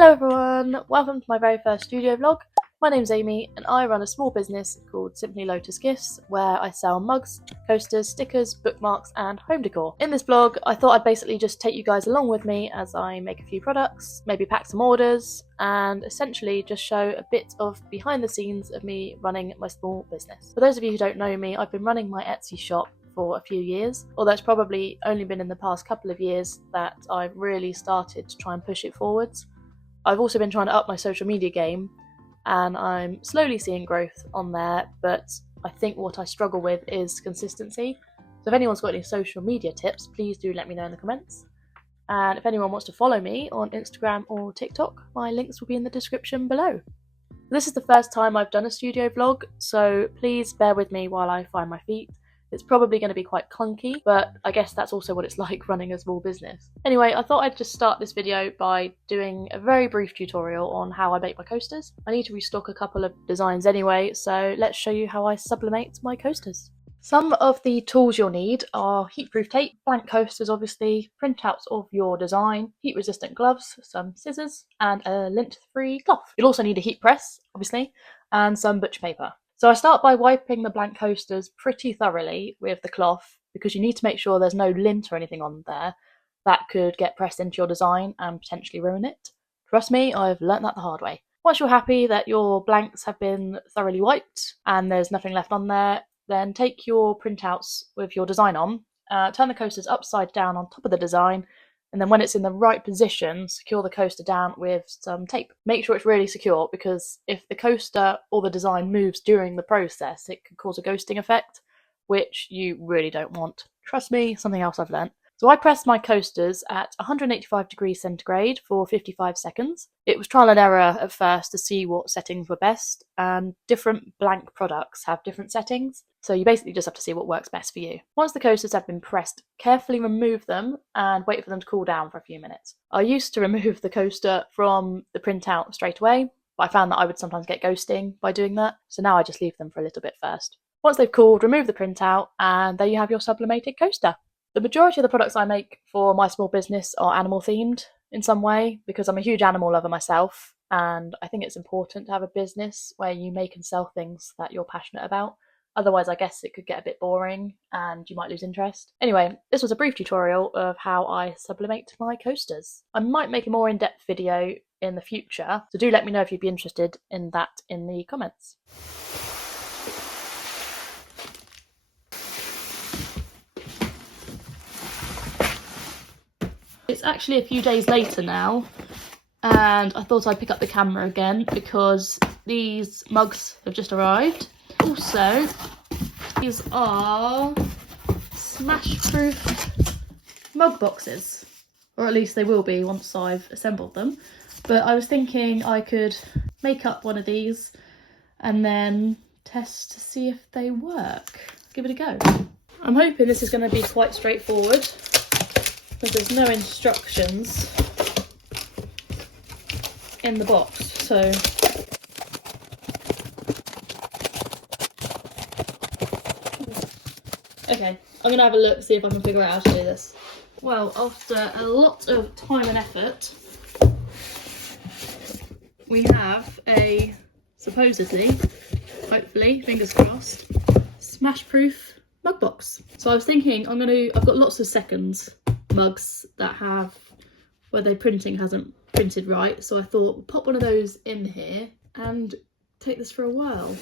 Hello everyone, welcome to my very first studio vlog. My name's Amy and I run a small business called Simply Lotus Gifts where I sell mugs, coasters, stickers, bookmarks and home decor. In this vlog I thought I'd basically just take you guys along with me as I make a few products, maybe pack some orders and essentially just show a bit of behind the scenes of me running my small business. For those of you who don't know me, I've been running my Etsy shop for a few years, although it's probably only been in the past couple of years that I've really started to try and push it forwards. I've also been trying to up my social media game and I'm slowly seeing growth on there, but I think what I struggle with is consistency. So if anyone's got any social media tips, please do let me know in the comments. And if anyone wants to follow me on Instagram or TikTok, my links will be in the description below. This is the first time I've done a studio vlog, so please bear with me while I find my feet. It's probably going to be quite clunky, but I guess that's also what it's like running a small business. Anyway, I thought I'd just start this video by doing a very brief tutorial on how I make my coasters. I need to restock a couple of designs anyway, so let's show you how I sublimate my coasters. Some of the tools you'll need are heatproof tape, blank coasters obviously, printouts of your design, heat resistant gloves, some scissors, and a lint-free cloth. You'll also need a heat press, obviously, and some butcher paper. So I start by wiping the blank coasters pretty thoroughly with the cloth because you need to make sure there's no lint or anything on there that could get pressed into your design and potentially ruin it. Trust me, I've learnt that the hard way. Once you're happy that your blanks have been thoroughly wiped and there's nothing left on there, then take your printouts with your design on, turn the coasters upside down on top of the design, and then when it's in the right position, secure the coaster down with some tape. Make sure it's really secure because if the coaster or the design moves during the process, it could cause a ghosting effect, which you really don't want. Trust me, something else I've learnt. So I pressed my coasters at 185 degrees centigrade for 55 seconds. It was trial and error at first to see what settings were best, and different blank products have different settings, so you basically just have to see what works best for you. Once the coasters have been pressed, carefully remove them and wait for them to cool down for a few minutes. I used to remove the coaster from the printout straight away, but I found that I would sometimes get ghosting by doing that, so now I just leave them for a little bit first. Once they've cooled, remove the printout, and there you have your sublimated coaster. The majority of the products I make for my small business are animal themed in some way because I'm a huge animal lover myself and I think it's important to have a business where you make and sell things that you're passionate about. Otherwise, I guess it could get a bit boring and you might lose interest. Anyway, this was a brief tutorial of how I sublimate my coasters. I might make a more in-depth video in the future, so do let me know if you'd be interested in that in the comments. It's actually a few days later now, and I thought I'd pick up the camera again because these mugs have just arrived. Also, these are smash-proof mug boxes, or at least they will be once I've assembled them. But I was thinking I could make up one of these and then test to see if they work. Give it a go. I'm hoping this is going to be quite straightforward, because there's no instructions in the box, so okay, I'm gonna have a look, see if I can figure out how to do this. Well, after a lot of time and effort, we have a supposedly, hopefully, fingers crossed, smash-proof mug box. So I was thinking I've got lots of seconds mugs that have where the printing hasn't printed right, so I thought we'll pop one of those in here and take this for a whirl.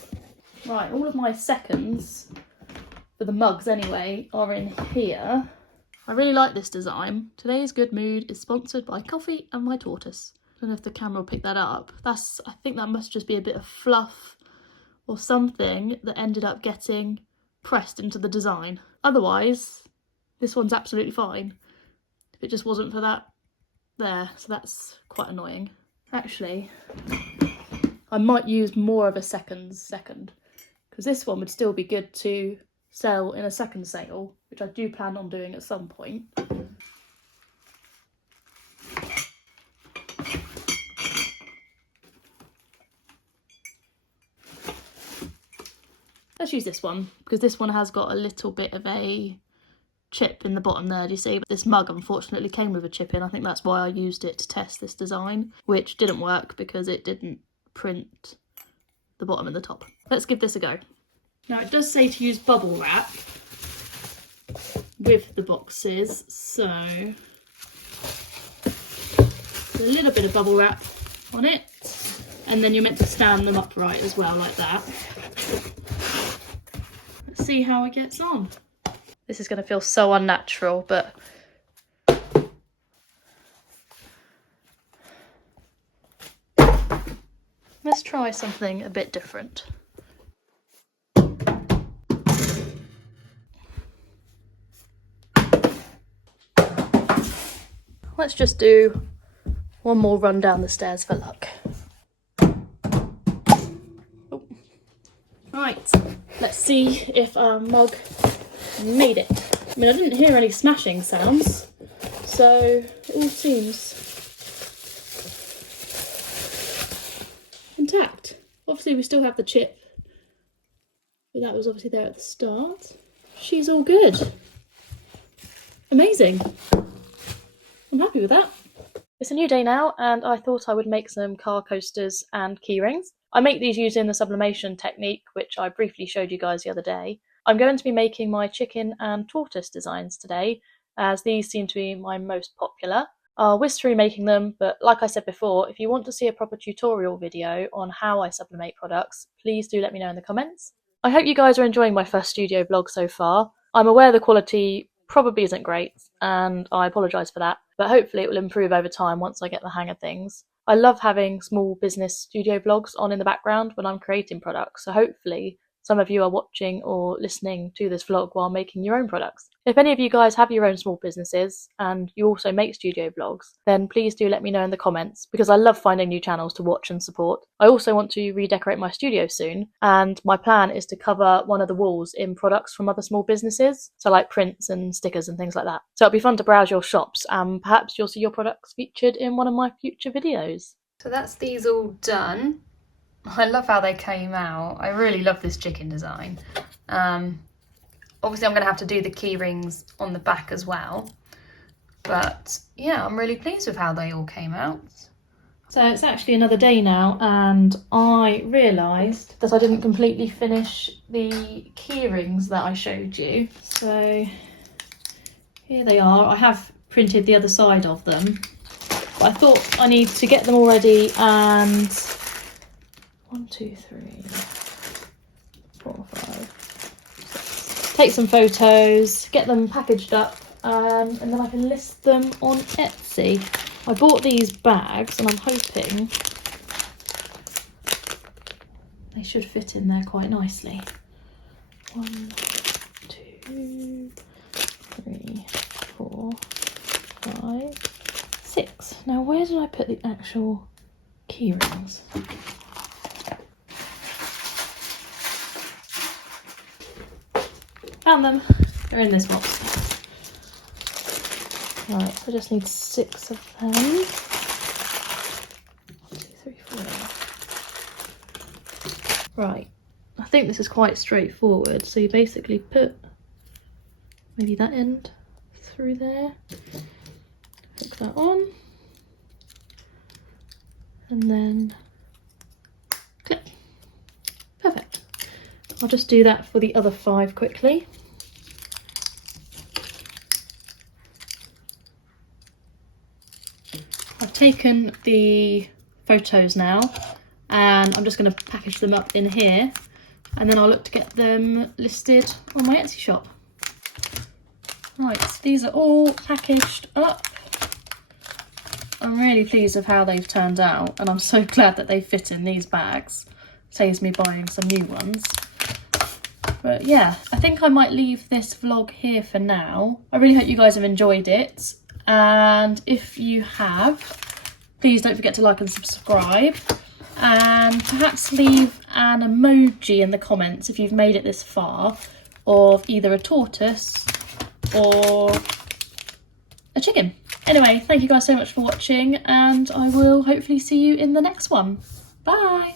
Right, all of my seconds for the mugs anyway are in here. I really like this design. Today's Good Mood is sponsored by Coffee and My Tortoise. I don't know if the camera will pick that up. I think that must just be a bit of fluff or something that ended up getting pressed into the design. Otherwise, this one's absolutely fine. If it just wasn't for that there, so that's quite annoying. Actually, I might use more of a second, because this one would still be good to sell in a second sale, which I do plan on doing at some point. Let's use this one, because this one has got a little bit of a chip in the bottom there, do you see? This mug unfortunately came with a chip in. I think that's why I used it to test this design, which didn't work because it didn't print the bottom and the top. Let's give this a go. Now it does say to use bubble wrap with the boxes, so a little bit of bubble wrap on it, and then you're meant to stand them upright as well, like that. Let's see how it gets on. This is going to feel so unnatural, but let's try something a bit different. Let's just do one more run down the stairs for luck. Oh. Right, let's see if our mug made it. I mean, I didn't hear any smashing sounds, so it all seems intact. Obviously we still have the chip, but that was obviously there at the start. She's all good. Amazing. I'm happy with that. It's a new day now, and I thought I would make some car coasters and key rings. I make these using the sublimation technique, which I briefly showed you guys the other day. I'm going to be making my chicken and tortoise designs today, as these seem to be my most popular. I'll whiz through making them, but like I said before, if you want to see a proper tutorial video on how I sublimate products, please do let me know in the comments. I hope you guys are enjoying my first studio vlog so far. I'm aware the quality probably isn't great, and I apologise for that, but hopefully it will improve over time once I get the hang of things. I love having small business studio vlogs on in the background when I'm creating products, so hopefully some of you are watching or listening to this vlog while making your own products. If any of you guys have your own small businesses and you also make studio vlogs, then please do let me know in the comments, because I love finding new channels to watch and support. I also want to redecorate my studio soon, and my plan is to cover one of the walls in products from other small businesses, so like prints and stickers and things like that. So it'll be fun to browse your shops, and perhaps you'll see your products featured in one of my future videos. So that's these all done. I love how they came out. I really love this chicken design. Obviously I'm going to have to do the key rings on the back as well. But yeah, I'm really pleased with how they all came out. So it's actually another day now, and I realised that I didn't completely finish the key rings that I showed you. So here they are. I have printed the other side of them, but I thought I need to get them all ready and 1, 2, 3, 4, 5, 6. Take some photos, get them packaged up, and then I can list them on Etsy. I bought these bags and I'm hoping they should fit in there quite nicely. 1, 2, 3, 4, 5, 6. Now where did I put the actual key rings? Found them. They're in this box. Right, so I just need 6 of them. 1, 2, 3, 4. Right, I think this is quite straightforward. So you basically put maybe that end through there, hook that on, and then clip. Perfect. I'll just do that for the other 5 quickly. I've taken the photos now, and I'm just going to package them up in here, and then I'll look to get them listed on my Etsy shop. Right, so these are all packaged up. I'm really pleased with how they've turned out, and I'm so glad that they fit in these bags. Saves me buying some new ones. But yeah, I think I might leave this vlog here for now. I really hope you guys have enjoyed it, and if you have, please don't forget to like and subscribe, and perhaps leave an emoji in the comments if you've made it this far, of either a tortoise or a chicken. Anyway, thank you guys so much for watching, and I will hopefully see you in the next one. Bye!